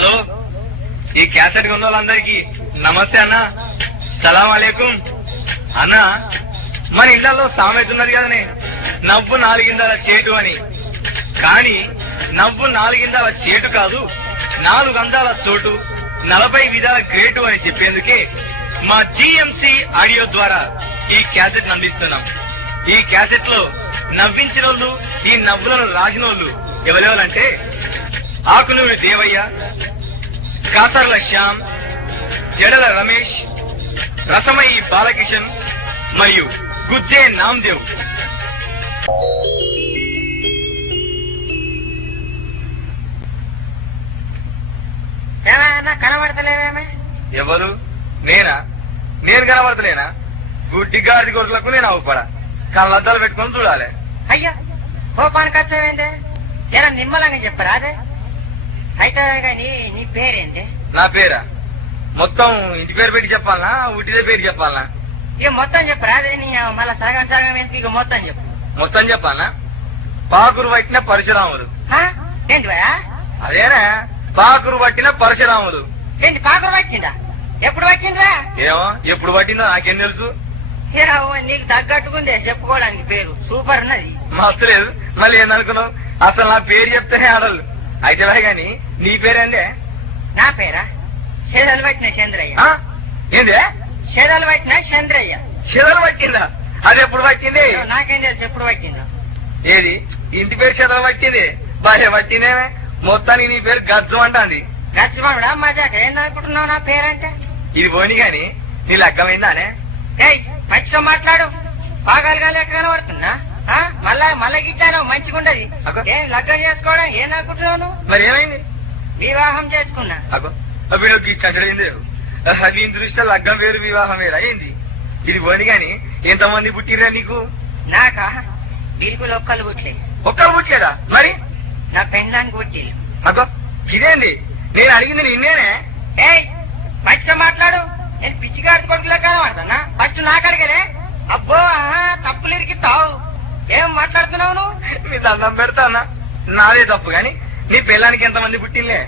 Hello, ఈ cassette ఉన్న వాళ్ళందరికీ నమస్తే అన్న, సలాం అలేకుం అన్న. మన ఇళ్లలో సామెత ఉన్నది కదనే, నవ్వు నాలుగిందాల చేటు అని. కానీ నవ్వు నాలుగిందాల చేటు కాదు, 4 అందాల చోటు, 40 విధాల గ్రేటు అని చెప్పేందుకే మా జిఎంసి ఆడియో ద్వారా ఈ క్యాసెట్ అందిస్తున్నాం. ఈ క్యాసెట్ లో నవ్వించిన వాళ్ళు, ఈ నవ్వులను రాసిన వాళ్ళు ఎవరెవరంటే ఆకులూరి దేవయ్య, కాసర్ల శ్యామ్, జడల రమేష్, రసమయి బాలకిషన్ మరియు గుజ్జే నామ్దేవ్. కనబడతలేవేమే? ఎవరు? నేనా? నేను కనబడతలేనా? గుడ్డి గాడి గొర్రెలకు నేను అవుపడా, కళ్ళద్దాలు పెట్టుకొని చూడాలి. అయ్యా ఓ పని కష్టమేందే, జర నిమ్మలంగా చెప్పరా అదే అయితే. కానీ నీ పేరేంటి? నా పేరా? మొత్తం ఇంటి పేరు పెట్టి చెప్పాలనా, ఉట్టిదే పేరు చెప్పాలనా? ఇక మొత్తం చెప్పరా అదే. నీ మళ్ళా సగం సగం ఏంటి? ఇక మొత్తం చెప్పు. మొత్తం చెప్పాలనా? పాకురు పట్టిన పరశురాములు. ఏంటి భయా? అదేనా, పాకురు పట్టిన పరశురాములు. ఏంటి పాకురు పట్టిందా? ఎప్పుడు పట్టిందా? ఏమో ఎప్పుడు పట్టిందో నాకేం తెలుసు. నీకు తగ్గట్టుకుందే చెప్పుకోవడానికి పేరు సూపర్ ఉన్నది. మస్తు లేదు. మళ్ళీ ఏందనుకున్నావు? అసలు నా పేరు చెప్తేనే ఆడలు. అయితే గాని నీ పేరేందే? నా పేరా? షెదలు పట్టిన చంద్రయ్య. ఏందే? షెదలు పట్టిన చంద్రయ్య. చెదలు పట్టిందా? అది ఎప్పుడు పట్టింది? నాకేం తెలుసు ఎప్పుడు పట్టిందో. ఏది ఇంటి పేరు చెదలు పట్టింది? బాగా పట్టిందేమే. మొత్తానికి నీ పేరు గజ్జు అంటాంది. గచ్చిమాడా మజాక ఏందనుకుంటున్నావు నా పేరంటే? ఇది పోని గాని నీ లగ్గమైందానే? మంచిగా మాట్లాడు. బాగాలుగా లెక్క కనబడుతున్నా. మళ్ళా గిట్టాను మంచిగుండది. ఏం లగ్గం చేసుకోవడం ఏందనుకుంటున్నావు? మరి ఏమైంది? వివాహం చేసుకున్నా. వీళ్ళకి కట్టడైంది. దీని దృష్ట్యా లగ్గం వేరు, వివాహం వేరు అయింది. ఇది పోని గాని ఎంతమంది పుట్టిరా నీకు? నాకా బిల్కులు ఒక్కలు పుట్టలే. ఒక్కరు పుట్టలేదా? మరి నా పెండానికి పుట్టిల్లు. ఇదేంది? నేను అడిగింది నిన్నేనే. మంచిగా మాట్లాడు. నేను పిచ్చిగాడి కొడుకులా కనబడుతున్నా? ఫస్ట్ నాకు అడగలే. అబ్బో తప్పులు ఇరికిస్తావు. ఏం మాట్లాడుతున్నావు నువ్వు? నీ దండం పెడతానా? నాదే తప్పు గాని నీ పిల్లానికి ఎంతమంది పుట్టిల్లే?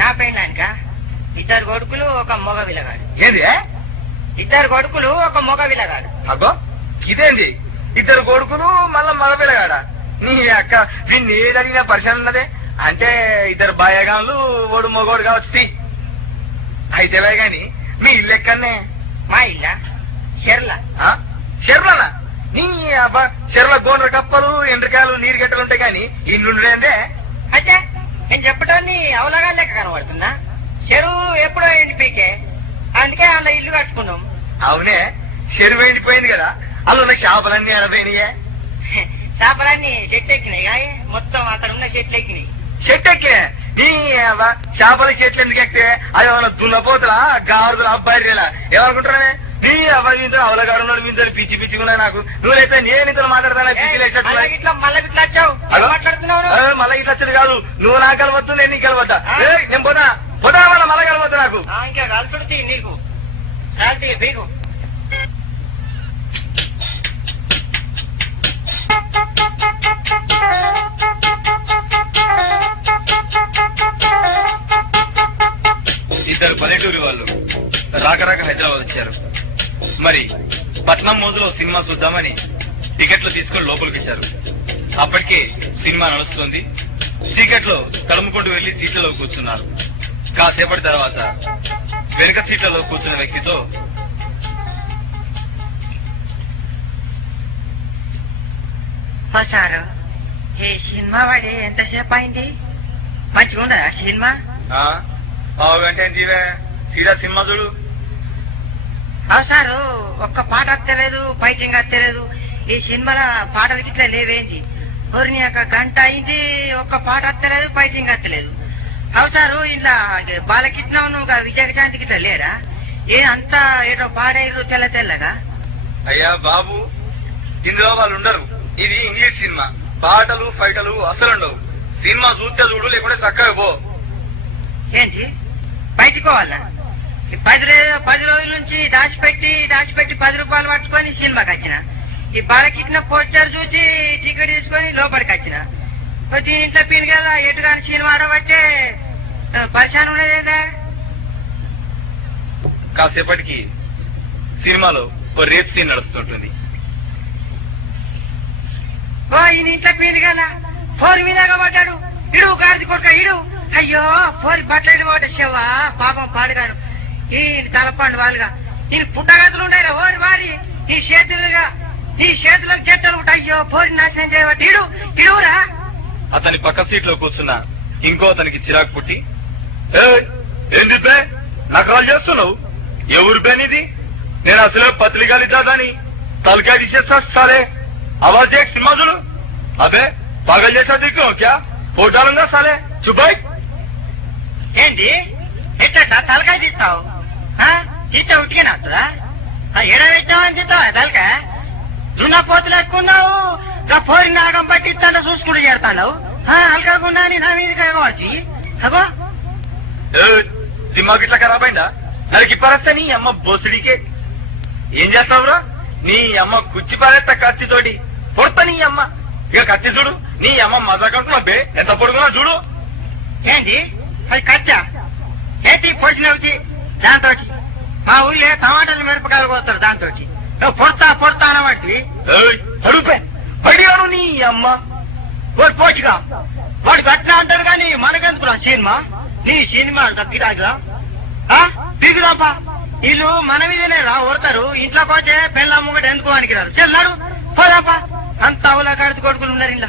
నా పెండానిక 2 కొడుకులు, ఒక మొగ విలగాడు. ఏంది? 2 కొడుకులు, ఒక మొగ విలగాడు. ఇదేంది? 2 కొడుకులు మళ్ళా మగ పిల్లగాడా? నీ అక్క నిన్ను ఏదడిగినా పరిచయం ఉన్నదే. అంటే 2 బాయగాళ్ళు, ఓడు మొగోడు కావచ్చు. అయితే గాని మీ ఇల్లు ఎక్కడనే? మా ఇల్లా చెర్ల. చెర్లనా? నీ అబ్బా చెర్ల గోండ్ర కప్పలు, ఎండ్రకాయలు, నీరు గట్టలు ఉంటాయి గాని ఇల్లుండే. అంటే నేను చెప్పడాన్ని అవలగా లెక్క కనబడుతున్నా. చెరువు ఎప్పుడో ఎండిపోయికే, అందుకే అందులో ఇల్లు కట్టుకున్నాం. అవునే, చెరువు ఎండిపోయింది కదా, అందులో చేపలన్నీ ఎడపోయినాయే. చేపలన్నీ చెట్లు ఎక్కినాయి. మొత్తం అక్కడ ఉన్న చెట్లు ఎక్కినాయి. చెట్టు ఎక్కే నీ చేపల చెట్లు ఎందుకు ఎక్కితే? అది ఏమన్నా దున్నపోతులా, గారులా, బర్రెలా? ఏమనుకుంటున్నానే? నీ అవ్వగింతో అవలగాడు వింతలు పిచ్చి పిచ్చిగా నాకు. నువ్వైతే నేను ఇంతలో మాట్లాడతాను. మళ్ళీ ఇట్లా వచ్చేది కాదు. నువ్వు నాకు కలవద్దు, నేను నీకు కలవద్దా? నేను పోతా పోతా మళ్ళీ మళ్ళీ కలవద్దు నాకు. ఇంకా కలుసుడు నీకు బీగు. ఇద్దరు పల్లెటూరి వాళ్ళు రాక హైదరాబాద్ వచ్చారు. మరి పట్నం మోజులో సినిమా చూద్దామని టికెట్లు తీసుకొని లోపలికి వచ్చారు. అప్పటికే సినిమా నడుస్తుంది. టికెట్లు తడుముకుంటూ వెళ్లి సీట్లలో కూర్చున్నారు. కాసేపటి తర్వాత వెనుక సీట్లలో కూర్చున్న వ్యక్తితో, సారు ఈ సినిమా వాడి ఎంతసేపు అయింది? మంచిగా ఉండదా సినిమా? గంట సీదా సినిమా చూడు. సారు ఒక్క పాట వస్తలేదు, ఫైటింగ్ వస్తలేదు. ఈ సినిమాలో పాటలు గిట్లా లేవేంది? ఊరిని ఒక గంట అయింది, ఒక్క పాట వస్తలేదు, ఫైటింగ్ వస్తలేదు. సారు ఇలా బాలకృష్ణ విజయశాంతి గిట్లా లేరా? అంతా ఏదో పాడేరు తెల్ల తెల్లగా. అయ్యా బాబు, ఇందులో వాళ్ళు ఉండరు. ఇది ఇంగ్లీష్ సినిమా. పాటలు ఫైటలు అసలుండవు. సినిమా చూస్తే చూడు, లేకుంటే చక్కగా పో. ఏంటి బయటికి పోవాలా? 10 రోజుల నుంచి దాచిపెట్టి 10 రూపాయలు పట్టుకొని సినిమాకి వచ్చిన. ఈ బాలకృష్ణ పోస్టర్ చూసి టికెట్ తీసుకొని లోపలికి వచ్చిన. దీంట్లో పిన్ కదా ఎటు కానీ సినిమా ఆడబట్టే పరిశాన్ ఉండేదే. కాసేపటికి సినిమాలో ఓ రేప్ సీన్ నడుస్తుంటుంది. ఓ ఈయన ఇంట్లోకి మీద కదా ఫోర్ మీదగా పడ్డాడు. ఇడు గాడిది కొడుక ఇడు. అయ్యో ఫోర్ బట్టలు పడ్డా పాపం పాడుగాను. ఈ తలపండు వాళ్ళుగా ఈయన పుట్టగతులు ఉండేరా ఓరి వారి ఈ చేతులకు చెట్టలు ఉంటాయి. అయ్యో ఫోర్ నాశనం చేయబట్టి ఇడు ఇడురా. అతని పక్క సీట్ లో కూర్చున్న ఇంకో అతనికి చిరాకు పుట్టి, ఏంది పే నకరాలు చేస్తున్నావు? ఎవరు పేనిది? నేను అసలే పత్రికలు ఇద్దాదని తలకాయ తీసేస్తా సాలే. आवाज एक सिनेमा చూడు. అబే పాగల్ చేసా దిక్కు క్యా ఫోటోలుగా సాలే చుబాయ్. ఏంటి ఎట్లా తలకాయ తీస్తావు? తీస్తే ఉట్టిగా వస్తుందా? ఎడ పెట్టామని తీస్తావా తలకాయ? దున్న పోతులు ఎక్కున్నావు. పోరి నాగం పట్టి ఇస్తాను చూసుకుంటూ చేస్తావు. అలకాకుండా నా మీద వచ్చి అగో దిమాగ్ ఇట్లా ఖరాబ్ అయిందా? నాకు ఇప్పరస్తా నీ అమ్మ బోసుడికే. ఏం చేస్తావురా? నీ అమ్మ కుచ్చి పారేస్తా కత్తితోటి పొడతా నీ అమ్మ. ఇక కత్తి చూడు నీ అమ్మ మజాకంటున్నా బే ఎంత పొడుగున్నా చూడు. ఏంటి అది కచ్చా? ఏంటి పొడిచినవుతి దాంతో? మా ఊళ్ళో టమాటాలు మిరపకాయలు పోతారు దాంతో. పొడతా అనబట్టి అడుగుపే పడిగాను నీ అమ్మ. ఓడి పోచిగా వాడు కట్టినా అంటారు కానీ మనకెందుకురా సినిమా? నీ సినిమా అంట గిరాగా దిగుదాపా. వీళ్ళు మన మీదనే రా ఓడతారు. ఇంట్లోకి వచ్చే పెళ్ళ ముంగట ఎందుకు అనికిరారు. చెల్లాడు పోదాపా. అంత అవలా కడిచి కొడుకులు ఉన్నారు ఇలా.